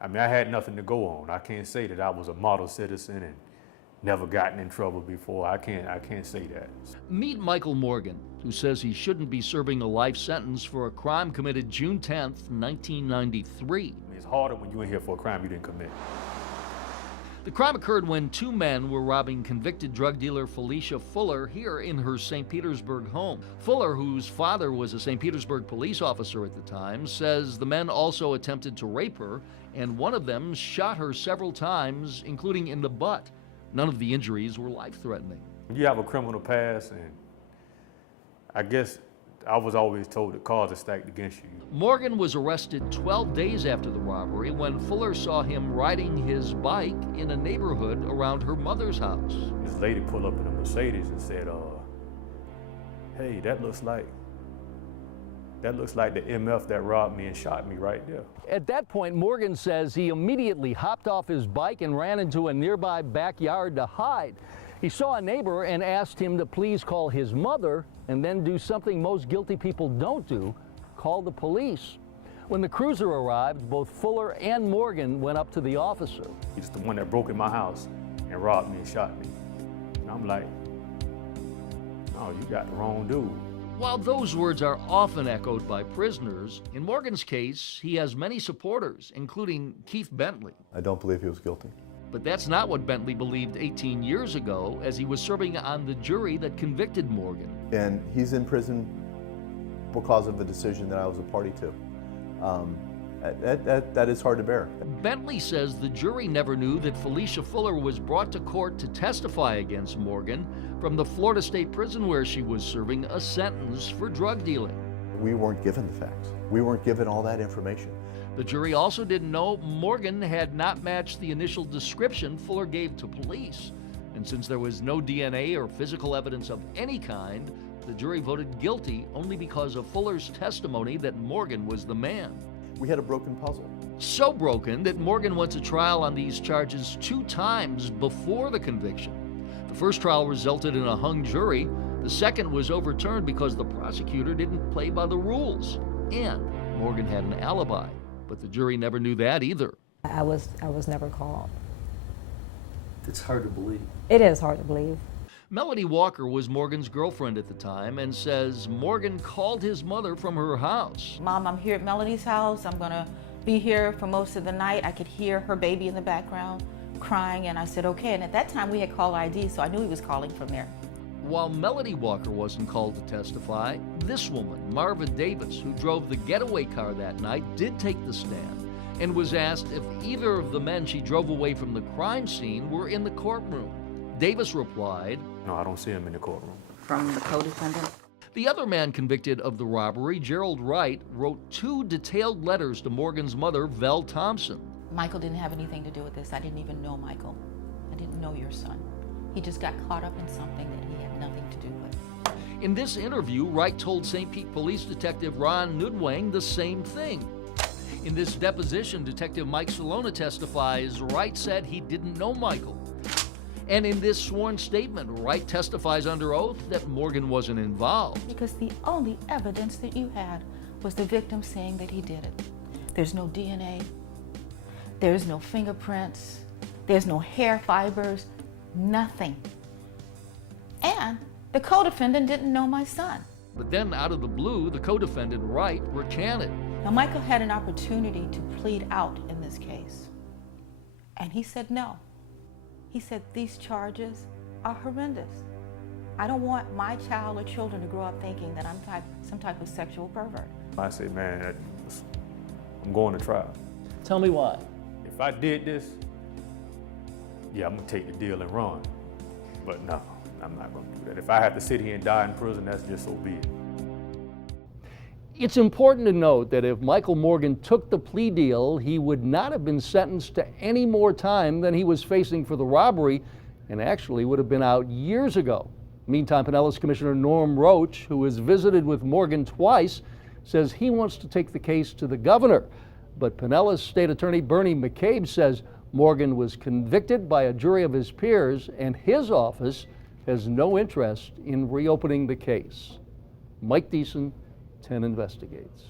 I mean, I had nothing to go on. I can't say that I was a model citizen and never gotten in trouble before. I can't say that. Meet Michael Morgan, who says he shouldn't be serving a life sentence for a crime committed June 10th, 1993. It's harder when you're in here for a crime you didn't commit. The crime occurred when two men were robbing convicted drug dealer Felicia Fuller here in her St. Petersburg home. Fuller, whose father was a St. Petersburg police officer at the time, says the men also attempted to rape her, and one of them shot her several times, including in the butt. None of the injuries were life-threatening. You have a criminal past, and I guess I was always told the cards are stacked against you. Morgan was arrested 12 days after the robbery when Fuller saw him riding his bike in a neighborhood around her mother's house. This lady pulled up in a Mercedes and said, hey, that looks like the MF that robbed me and shot me right there. At that point, Morgan says he immediately hopped off his bike and ran into a nearby backyard to hide. He saw a neighbor and asked him to please call his mother and then do something most guilty people don't do, call the police. When the cruiser arrived, both Fuller and Morgan went up to the officer. He's the one that broke in my house and robbed me and shot me. And I'm like, no, you got the wrong dude. While those words are often echoed by prisoners, in Morgan's case, he has many supporters, including Keith Bentley. I don't believe he was guilty. But that's not what Bentley believed 18 years ago as he was serving on the jury that convicted Morgan. And he's in prison because of a decision that I was a party to. That is hard to bear. Bentley says the jury never knew that Felicia Fuller was brought to court to testify against Morgan from the Florida State Prison where she was serving a sentence for drug dealing. We weren't given the facts. We weren't given all that information. The jury also didn't know Morgan had not matched the initial description Fuller gave to police. And since there was no DNA or physical evidence of any kind, the jury voted guilty only because of Fuller's testimony that Morgan was the man. We had a broken puzzle. So broken that Morgan went to trial on these charges 2 times before the conviction. The first trial resulted in a hung jury. The second was overturned because the prosecutor didn't play by the rules. And Morgan had an alibi. But the jury never knew that either. I was never called. It's hard to believe. It is hard to believe. Melody Walker was Morgan's girlfriend at the time and says Morgan called his mother from her house. Mom, I'm here at Melody's house. I'm gonna be here for most of the night. I could hear her baby in the background crying, and I said, okay. And at that time we had call ID, so I knew he was calling from there. While Melody Walker wasn't called to testify, this woman, Marva Davis, who drove the getaway car that night, did take the stand and was asked if either of the men she drove away from the crime scene were in the courtroom. Davis replied, No, I don't see him in the courtroom. From the co-defendant? The other man convicted of the robbery, Gerald Wright, wrote 2 detailed letters to Morgan's mother, Vel Thompson. Michael didn't have anything to do with this. I didn't even know Michael. I didn't know your son. He just got caught up in something that he had nothing to do with. In this interview, Wright told St. Pete Police Detective Ron Nudwang the same thing. In this deposition, Detective Mike Salona testifies Wright said he didn't know Michael. And in this sworn statement, Wright testifies under oath that Morgan wasn't involved. Because the only evidence that you had was the victim saying that he did it. There's no DNA, there's no fingerprints, there's no hair fibers, nothing. And the co-defendant didn't know my son. But then, out of the blue, the co-defendant, Wright, recanted. Now, Michael had an opportunity to plead out in this case, and he said no. He said, these charges are horrendous. I don't want my child or children to grow up thinking that I'm some type of sexual pervert. I said, man, I'm going to trial. Tell me why. If I did this, yeah, I'm gonna take the deal and run. But no, I'm not gonna do that. If I have to sit here and die in prison, that's just so be it. It's important to note that if Michael Morgan took the plea deal, he would not have been sentenced to any more time than he was facing for the robbery, and actually would have been out years ago. Meantime, Pinellas Commissioner Norm Roach, who has visited with Morgan twice, says he wants to take the case to the governor. But Pinellas State Attorney Bernie McCabe says Morgan was convicted by a jury of his peers, and his office has no interest in reopening the case. Mike Deason, 10 Investigates.